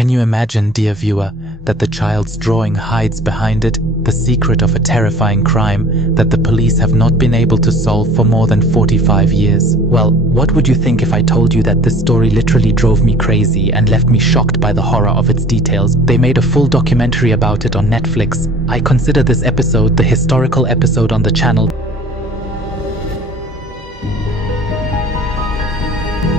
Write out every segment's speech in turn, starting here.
Can you imagine, dear viewer, that the child's drawing hides behind it the secret of a terrifying crime that the police have not been able to solve for more than 45 years? Well, what would you think if I told you that this story literally drove me crazy and left me shocked by the horror of its details? They made a full documentary about it on Netflix. I consider this episode the historical episode on the channel.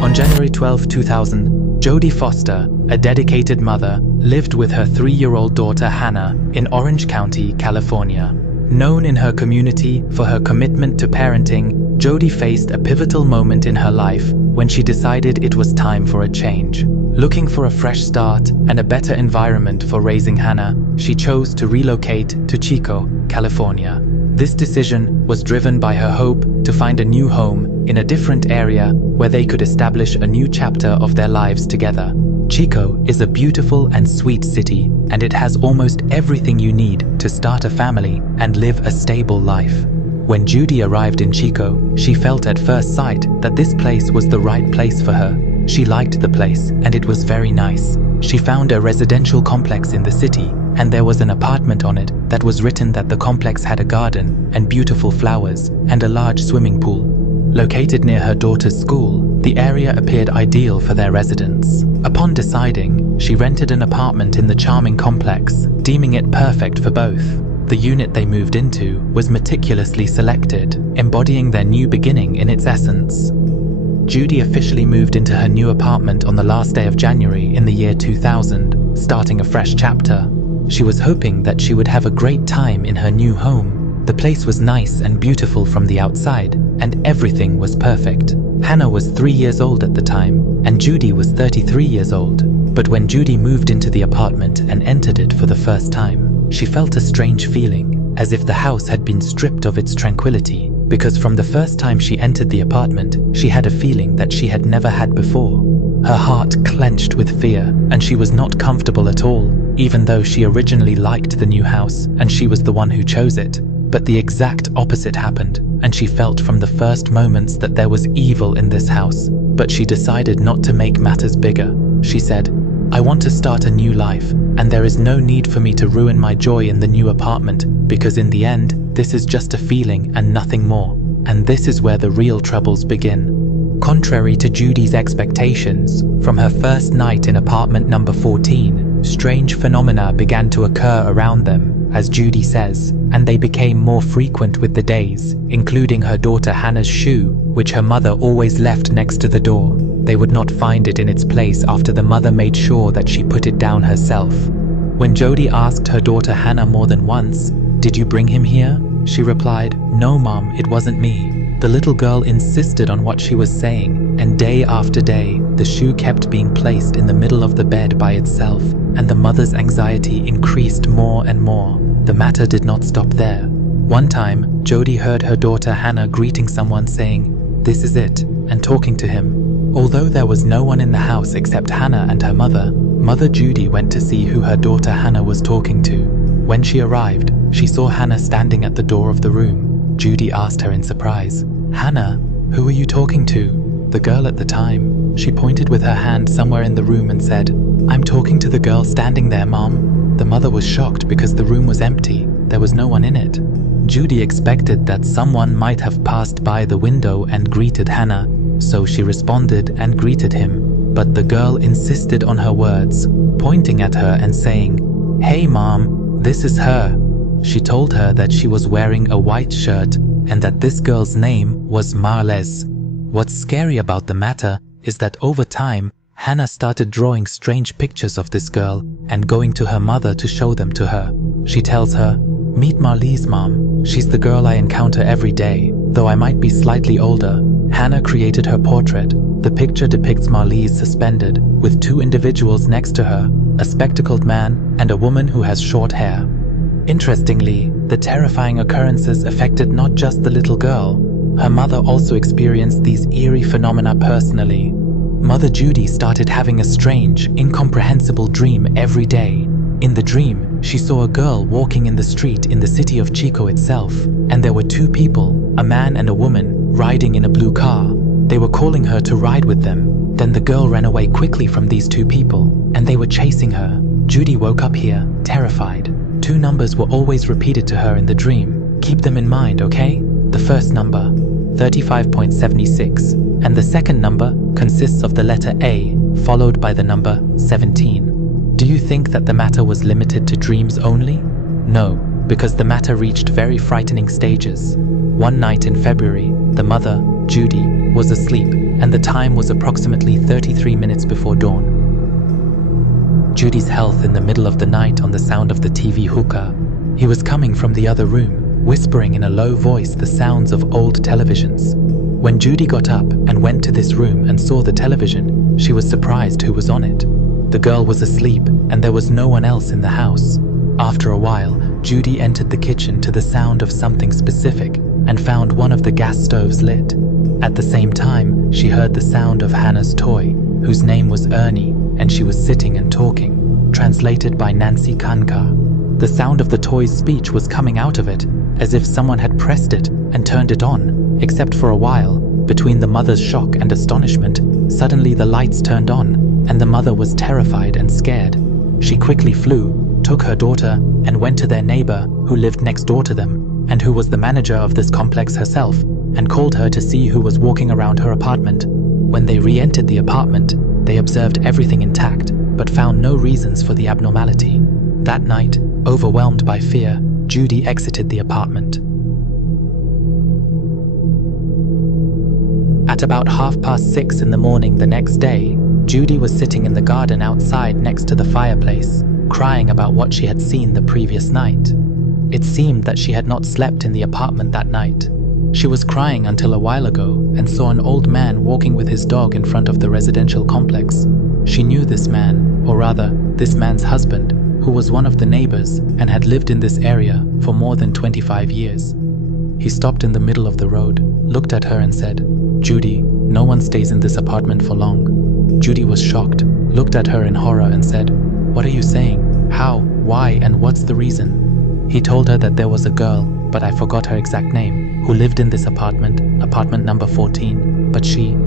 On January 12, 2000, Jodie Foster, a dedicated mother, lived with her 3-year-old daughter Hannah in Orange County, California. Known in her community for her commitment to parenting, Jodie faced a pivotal moment in her life when she decided it was time for a change. Looking for a fresh start and a better environment for raising Hannah, she chose to relocate to Chico, California. This decision was driven by her hope to find a new home in a different area where they could establish a new chapter of their lives together. Chico is a beautiful and sweet city, and it has almost everything you need to start a family and live a stable life. When Jodie arrived in Chico, she felt at first sight that this place was the right place for her. She liked the place, and it was very nice. She found a residential complex in the city, and there was an apartment on it that was written that the complex had a garden and beautiful flowers and a large swimming pool. Located near her daughter's school, the area appeared ideal for their residence. Upon deciding, she rented an apartment in the charming complex, deeming it perfect for both. The unit they moved into was meticulously selected, embodying their new beginning in its essence. Jodie officially moved into her new apartment on the last day of January in the year 2000, starting a fresh chapter. She was hoping that she would have a great time in her new home. The place was nice and beautiful from the outside, and everything was perfect. Hannah was 3 years old at the time, and Jodie was 33 years old. But when Jodie moved into the apartment and entered it for the first time, she felt a strange feeling, as if the house had been stripped of its tranquility, because from the first time she entered the apartment, she had a feeling that she had never had before. Her heart clenched with fear, and she was not comfortable at all, even though she originally liked the new house and she was the one who chose it. But the exact opposite happened, and she felt from the first moments that there was evil in this house. But she decided not to make matters bigger. She said, "I want to start a new life, and there is no need for me to ruin my joy in the new apartment, because in the end, this is just a feeling and nothing more. And this is where the real troubles begin." Contrary to Jodie's expectations, from her first night in apartment number 14, strange phenomena began to occur around them, as Jodie says, and they became more frequent with the days, including her daughter Hannah's shoe, which her mother always left next to the door. They would not find it in its place after the mother made sure that she put it down herself. When Jodie asked her daughter Hannah more than once, "Did you bring him here?" she replied, "No, Mom, it wasn't me." The little girl insisted on what she was saying, and day after day, the shoe kept being placed in the middle of the bed by itself, and the mother's anxiety increased more and more. The matter did not stop there. One time, Jodie heard her daughter Hannah greeting someone saying, "This is it," and talking to him. Although there was no one in the house except Hannah and her mother, Mother Jodie went to see who her daughter Hannah was talking to. When she arrived, she saw Hannah standing at the door of the room. Jodie asked her in surprise, "Hannah, who are you talking to?" The girl at the time, she pointed with her hand somewhere in the room and said, "I'm talking to the girl standing there, Mom." The mother was shocked because the room was empty. There was no one in it. Jodie expected that someone might have passed by the window and greeted Hannah, so she responded and greeted him. But the girl insisted on her words, pointing at her and saying, "Hey, Mom, this is her." She told her that she was wearing a white shirt and that this girl's name was Marlez. What's scary about the matter is that over time, Hannah started drawing strange pictures of this girl and going to her mother to show them to her. She tells her, "Meet Marlez, Mom. She's the girl I encounter every day, though I might be slightly older." Hannah created her portrait. The picture depicts Marlez suspended, with two individuals next to her, a spectacled man and a woman who has short hair. Interestingly, the terrifying occurrences affected not just the little girl. Her mother also experienced these eerie phenomena personally. Mother Jodie started having a strange, incomprehensible dream every day. In the dream, she saw a girl walking in the street in the city of Chico itself, and there were two people, a man and a woman, riding in a blue car. They were calling her to ride with them. Then the girl ran away quickly from these two people, and they were chasing her. Judy woke up here, terrified. Two numbers were always repeated to her in the dream. Keep them in mind, okay? The first number, 35.76, and the second number consists of the letter A, followed by the number 17. Do you think that the matter was limited to dreams only? No, because the matter reached very frightening stages. One night in February, the mother, Judy, was asleep, and the time was approximately 33 minutes before dawn. Judy's health in the middle of the night on the sound of the TV hookah. He was coming from the other room, whispering in a low voice the sounds of old televisions. When Judy got up and went to this room and saw the television, she was surprised who was on it. The girl was asleep, and there was no one else in the house. After a while, Judy entered the kitchen to the sound of something specific and found one of the gas stoves lit. At the same time, she heard the sound of Hannah's toy, whose name was Ernie, and she was sitting and talking, translated by Nancy Kanka. The sound of the toy's speech was coming out of it, as if someone had pressed it and turned it on, except for a while, between the mother's shock and astonishment, suddenly the lights turned on, and the mother was terrified and scared. She quickly flew, took her daughter, and went to their neighbor, who lived next door to them, and who was the manager of this complex herself, and called her to see who was walking around her apartment. When they re-entered the apartment, they observed everything intact, but found no reasons for the abnormality. That night, overwhelmed by fear, Judy exited the apartment. At about 6:30 in the morning the next day, Judy was sitting in the garden outside next to the fireplace, crying about what she had seen the previous night. It seemed that she had not slept in the apartment that night. She was crying until a while ago and saw an old man walking with his dog in front of the residential complex. She knew this man, or rather, this man's husband, who was one of the neighbors and had lived in this area for more than 25 years. He stopped in the middle of the road, looked at her and said, "Judy, no one stays in this apartment for long." Judy was shocked, looked at her in horror and said, "What are you saying? How? Why? And what's the reason?" He told her that there was a girl, but I forgot her exact name, who lived in this apartment, apartment number 14, but she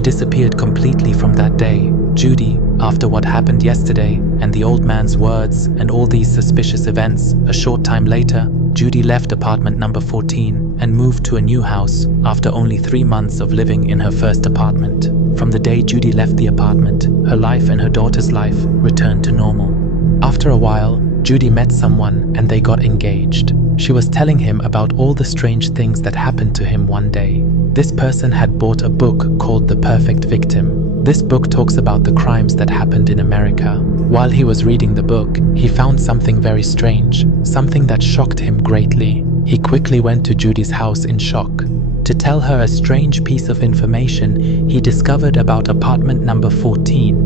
disappeared completely from that day. Judy, after what happened yesterday, and the old man's words, and all these suspicious events, a short time later, Judy left apartment number 14 and moved to a new house after only 3 months of living in her first apartment. From the day Judy left the apartment, her life and her daughter's life returned to normal. After a while, Judy met someone and they got engaged. She was telling him about all the strange things that happened to him one day. This person had bought a book called The Perfect Victim. This book talks about the crimes that happened in America. While he was reading the book, he found something very strange, something that shocked him greatly. He quickly went to Judy's house in shock. To tell her a strange piece of information he discovered about apartment number 14.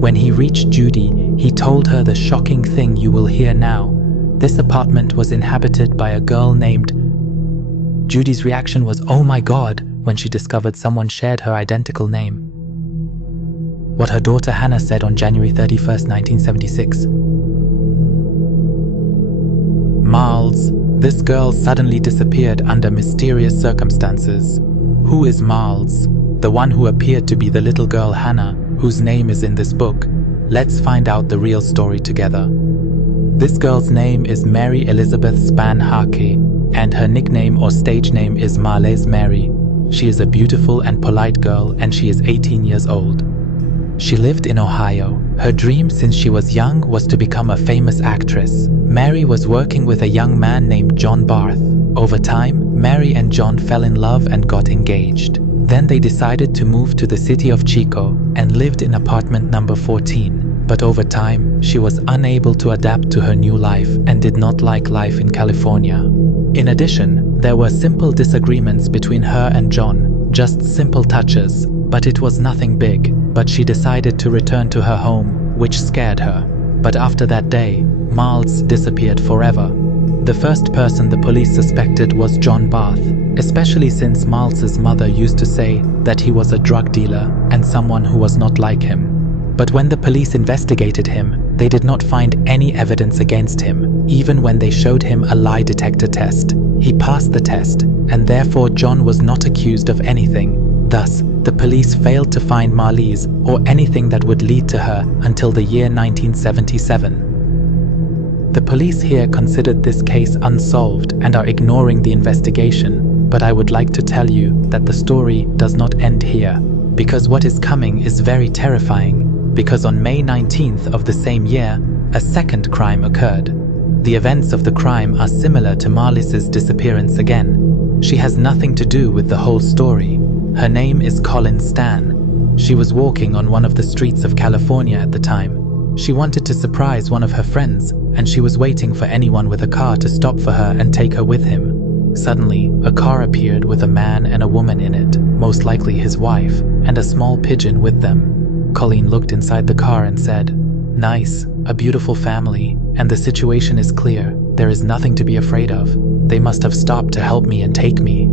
When he reached Judy, he told her the shocking thing you will hear now. This apartment was inhabited by a girl named... Judy's reaction was, "Oh my God," when she discovered someone shared her identical name. What her daughter Hannah said on January 31st, 1976. Miles, this girl suddenly disappeared under mysterious circumstances. Who is Miles? The one who appeared to be the little girl Hannah, whose name is in this book. Let's find out the real story together. This girl's name is Mary Elizabeth Spanhake, and her nickname or stage name is Marley's Mary. She is a beautiful and polite girl, and she is 18 years old. She lived in Ohio. Her dream since she was young was to become a famous actress. Mary was working with a young man named John Barth. Over time, Mary and John fell in love and got engaged. Then they decided to move to the city of Chico and lived in apartment number 14. But over time, she was unable to adapt to her new life and did not like life in California. In addition, there were simple disagreements between her and John, just simple touches, but it was nothing big. But she decided to return to her home, which scared her. But after that day, Miles disappeared forever. The first person the police suspected was John Barth, especially since Miles's mother used to say that he was a drug dealer and someone who was not like him. But when the police investigated him, they did not find any evidence against him, even when they showed him a lie detector test. He passed the test, and therefore John was not accused of anything. Thus, The police failed to find Marlies or anything that would lead to her until the year 1977. The police here considered this case unsolved and are ignoring the investigation, but I would like to tell you that the story does not end here, because what is coming is very terrifying, because on May 19th of the same year, a second crime occurred. The events of the crime are similar to Marlies's disappearance again. She has nothing to do with the whole story. Her name is Colin Stan. She was walking on one of the streets of California at the time. She wanted to surprise one of her friends, and she was waiting for anyone with a car to stop for her and take her with him. Suddenly, a car appeared with a man and a woman in it, most likely his wife, and a small pigeon with them. Colleen looked inside the car and said, "Nice, a beautiful family, and the situation is clear. There is nothing to be afraid of. They must have stopped to help me and take me."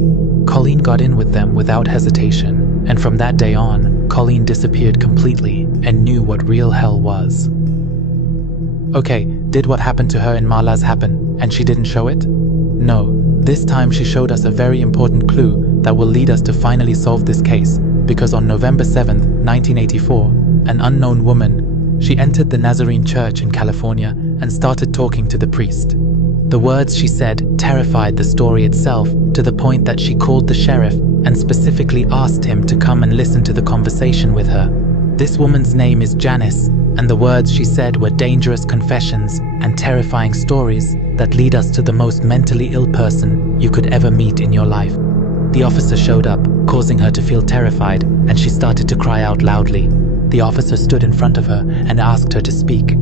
Colleen got in with them without hesitation, and from that day on, Colleen disappeared completely and knew what real hell was. Okay, did what happened to her in Marla's happen, and she didn't show it? No, this time she showed us a very important clue that will lead us to finally solve this case, because on November 7th, 1984, an unknown woman, she entered the Nazarene Church in California and started talking to the priest. The words she said terrified the story itself to the point that she called the sheriff and specifically asked him to come and listen to the conversation with her. This woman's name is Janice, and the words she said were dangerous confessions and terrifying stories that lead us to the most mentally ill person you could ever meet in your life. The officer showed up, causing her to feel terrified, and she started to cry out loudly. The officer stood in front of her and asked her to speak.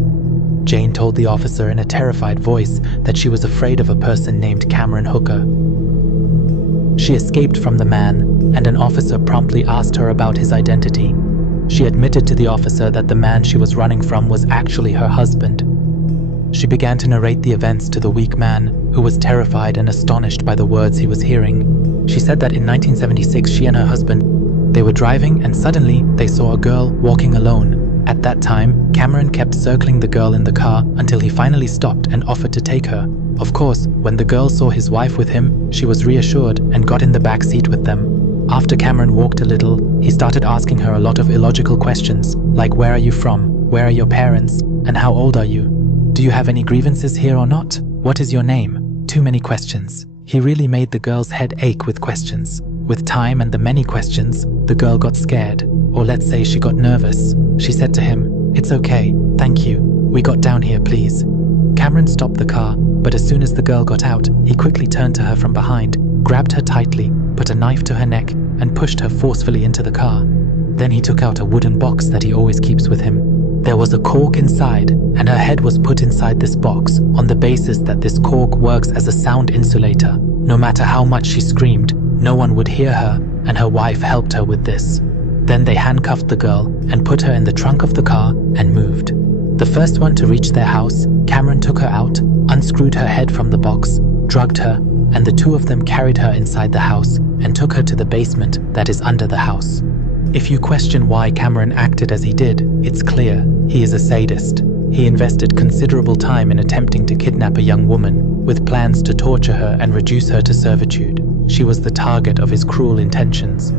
Jane told the officer in a terrified voice that she was afraid of a person named Cameron Hooker. She escaped from the man, and an officer promptly asked her about his identity. She admitted to the officer that the man she was running from was actually her husband. She began to narrate the events to the weak man, who was terrified and astonished by the words he was hearing. She said that in 1976 she and her husband, they were driving and suddenly they saw a girl walking alone. At that time, Cameron kept circling the girl in the car until he finally stopped and offered to take her. Of course, when the girl saw his wife with him, she was reassured and got in the back seat with them. After Cameron walked a little, he started asking her a lot of illogical questions, like where are you from, where are your parents, and how old are you? Do you have any grievances here or not? What is your name? Too many questions. He really made the girl's head ache with questions. With time and the many questions, the girl got scared, or let's say she got nervous. She said to him, "It's okay, thank you. We got down here, please." Cameron stopped the car, but as soon as the girl got out, he quickly turned to her from behind, grabbed her tightly, put a knife to her neck, and pushed her forcefully into the car. Then he took out a wooden box that he always keeps with him. There was a cork inside, and her head was put inside this box on the basis that this cork works as a sound insulator. No matter how much she screamed, no one would hear her, and her wife helped her with this. Then they handcuffed the girl and put her in the trunk of the car and moved. The first one to reach their house, Cameron took her out, unscrewed her head from the box, drugged her, and the two of them carried her inside the house and took her to the basement that is under the house. If you question why Cameron acted as he did, it's clear. He is a sadist. He invested considerable time in attempting to kidnap a young woman, with plans to torture her and reduce her to servitude. She was the target of his cruel intentions.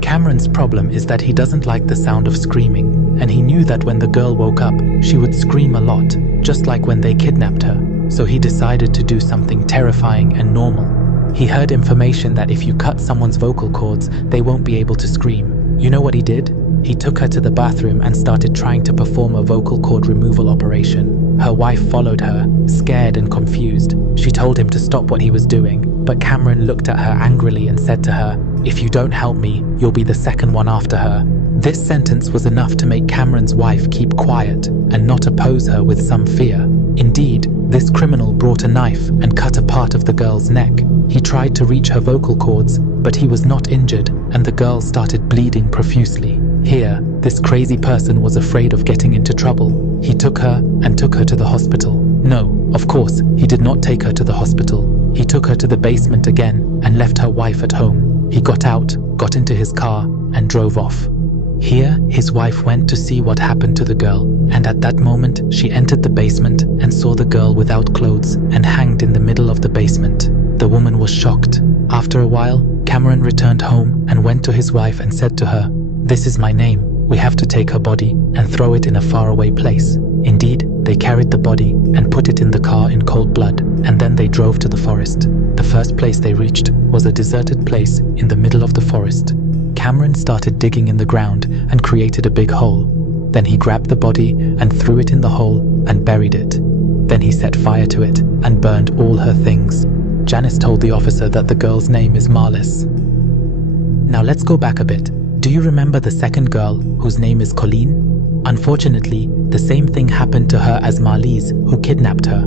Cameron's problem is that he doesn't like the sound of screaming, and he knew that when the girl woke up, she would scream a lot, just like when they kidnapped her, so he decided to do something terrifying and normal. He heard information that if you cut someone's vocal cords, they won't be able to scream. You know what he did? He took her to the bathroom and started trying to perform a vocal cord removal operation. Her wife followed her, scared and confused. She told him to stop what he was doing, but Cameron looked at her angrily and said to her, "If you don't help me, you'll be the second one after her." This sentence was enough to make Cameron's wife keep quiet and not oppose her with some fear. Indeed, this criminal brought a knife and cut a part of the girl's neck. He tried to reach her vocal cords, but he was not injured, and the girl started bleeding profusely. Here, this crazy person was afraid of getting into trouble. He took her and took her to the hospital. No, of course, he did not take her to the hospital. He took her to the basement again and left her wife at home. He got out, got into his car, and drove off. Here, his wife went to see what happened to the girl, and at that moment, she entered the basement and saw the girl without clothes and hanged in the middle of the basement. The woman was shocked. After a while, Cameron returned home and went to his wife and said to her, "This is my name. We have to take her body and throw it in a faraway place." Indeed, they carried the body and put it in the car in cold blood, and then they drove to the forest. The first place they reached was a deserted place in the middle of the forest. Cameron started digging in the ground and created a big hole. Then he grabbed the body and threw it in the hole and buried it. Then he set fire to it and burned all her things. Janice told the officer that the girl's name is Marlis. Now let's go back a bit. Do you remember the second girl whose name is Colleen? Unfortunately, the same thing happened to her as Marlies, who kidnapped her.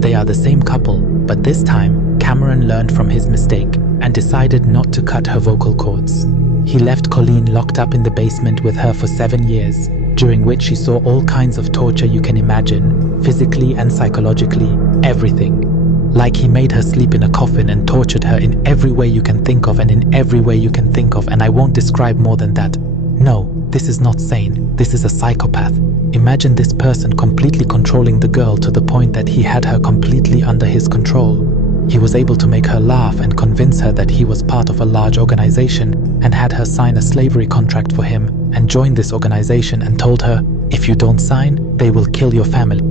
They are the same couple, but this time, Cameron learned from his mistake and decided not to cut her vocal cords. He left Colleen locked up in the basement with her for 7 years, during which she saw all kinds of torture you can imagine, physically and psychologically, everything. Like he made her sleep in a coffin and tortured her in every way you can think of and in every way you can think of, and I won't describe more than that. No, this is not sane. This is a psychopath. Imagine this person completely controlling the girl to the point that he had her completely under his control. He was able to make her laugh and convince her that he was part of a large organization and had her sign a slavery contract for him and join this organization and told her, "If you don't sign, they will kill your family."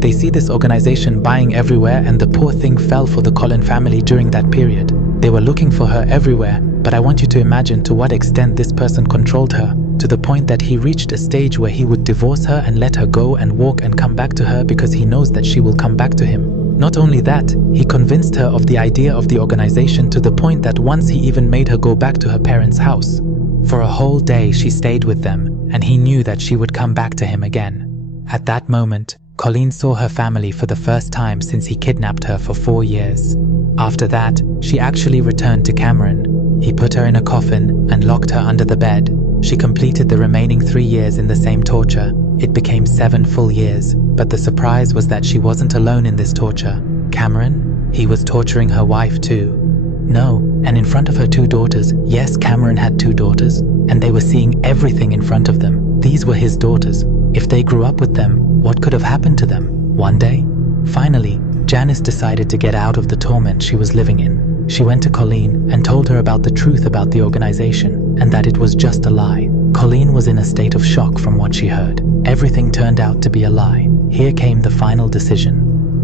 They see this organization buying everywhere, and the poor thing fell for the Collin family during that period. They were looking for her everywhere, but I want you to imagine to what extent this person controlled her, to the point that he reached a stage where he would divorce her and let her go and walk and come back to her because he knows that she will come back to him. Not only that, he convinced her of the idea of the organization to the point that once he even made her go back to her parents' house. For a whole day she stayed with them, and he knew that she would come back to him again. At that moment, Colleen saw her family for the first time since he kidnapped her for 4 years. After that, she actually returned to Cameron. He put her in a coffin and locked her under the bed. She completed the remaining 3 years in the same torture. It became 7 full years, but the surprise was that she wasn't alone in this torture. Cameron? He was torturing her wife too. No, and in front of her 2 daughters. Yes, Cameron had 2 daughters, and they were seeing everything in front of them. These were his daughters. If they grew up with them, what could have happened to them? One day? Finally, Janice decided to get out of the torment she was living in. She went to Colleen and told her about the truth about the organization and that it was just a lie. Colleen was in a state of shock from what she heard. Everything turned out to be a lie. Here came the final decision.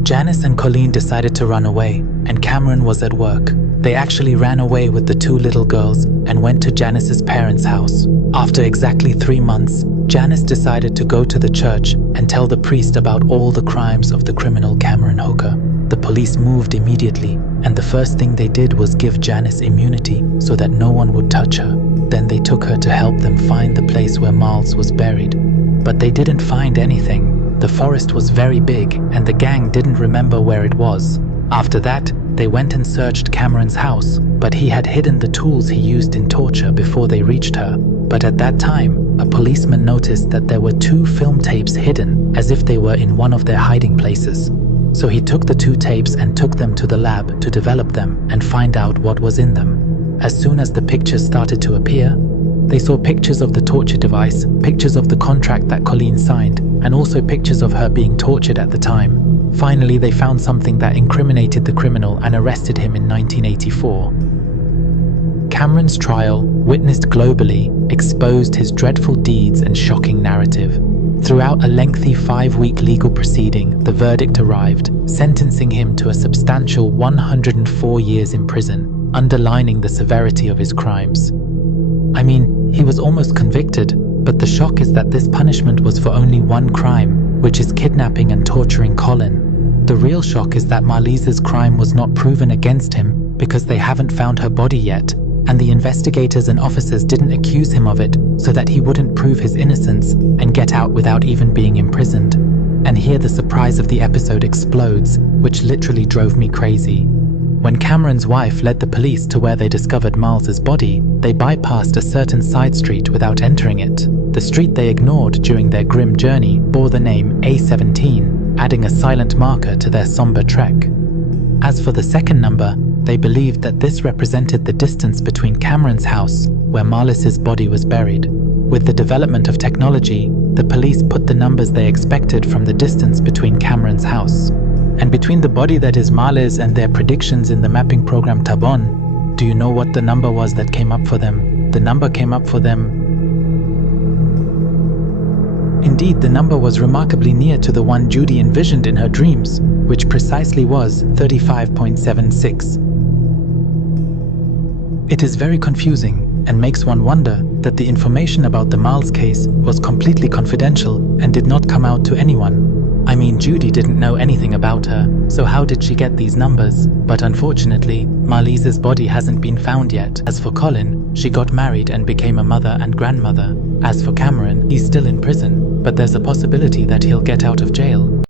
Janice and Colleen decided to run away, and Cameron was at work. They actually ran away with the 2 little girls and went to Janice's parents' house. After exactly 3 months, Janice decided to go to the church and tell the priest about all the crimes of the criminal Cameron Hooker. The police moved immediately, and the first thing they did was give Janice immunity so that no one would touch her. Then they took her to help them find the place where Miles was buried. But they didn't find anything. The forest was very big, and the gang didn't remember where it was. After that, they went and searched Cameron's house, but he had hidden the tools he used in torture before they reached her. But at that time, a policeman noticed that there were 2 film tapes hidden, as if they were in one of their hiding places. So he took the 2 tapes and took them to the lab to develop them and find out what was in them. As soon as the pictures started to appear, they saw pictures of the torture device, pictures of the contract that Colleen signed, and also pictures of her being tortured at the time. Finally, they found something that incriminated the criminal and arrested him in 1984. Cameron's trial, witnessed globally, exposed his dreadful deeds and shocking narrative. Throughout a lengthy 5-week legal proceeding, the verdict arrived, sentencing him to a substantial 104 years in prison, underlining the severity of his crimes. I mean, he was almost convicted, but the shock is that this punishment was for only one crime, which is kidnapping and torturing Collin. The real shock is that Marlise's crime was not proven against him because they haven't found her body yet, and the investigators and officers didn't accuse him of it so that he wouldn't prove his innocence and get out without even being imprisoned. And here the surprise of the episode explodes, which literally drove me crazy. When Cameron's wife led the police to where they discovered Miles's body, they bypassed a certain side street without entering it. The street they ignored during their grim journey bore the name A17, adding a silent marker to their somber trek. As for the second number, they believed that this represented the distance between Cameron's house, where Marlis's body was buried. With the development of technology, the police put the numbers they expected from the distance between Cameron's house. And between the body that is Marlis and their predictions in the mapping program Tabon, Do you know what the number was that came up for them? The number came up for them. Indeed, the number was remarkably near to the one Judy envisioned in her dreams, which precisely was 35.76. It is very confusing and makes one wonder that the information about the Miles case was completely confidential and did not come out to anyone. I mean, Judy didn't know anything about her, so how did she get these numbers? But unfortunately, Marlise's body hasn't been found yet. As for Colin, she got married and became a mother and grandmother. As for Cameron, he's still in prison, but there's a possibility that he'll get out of jail.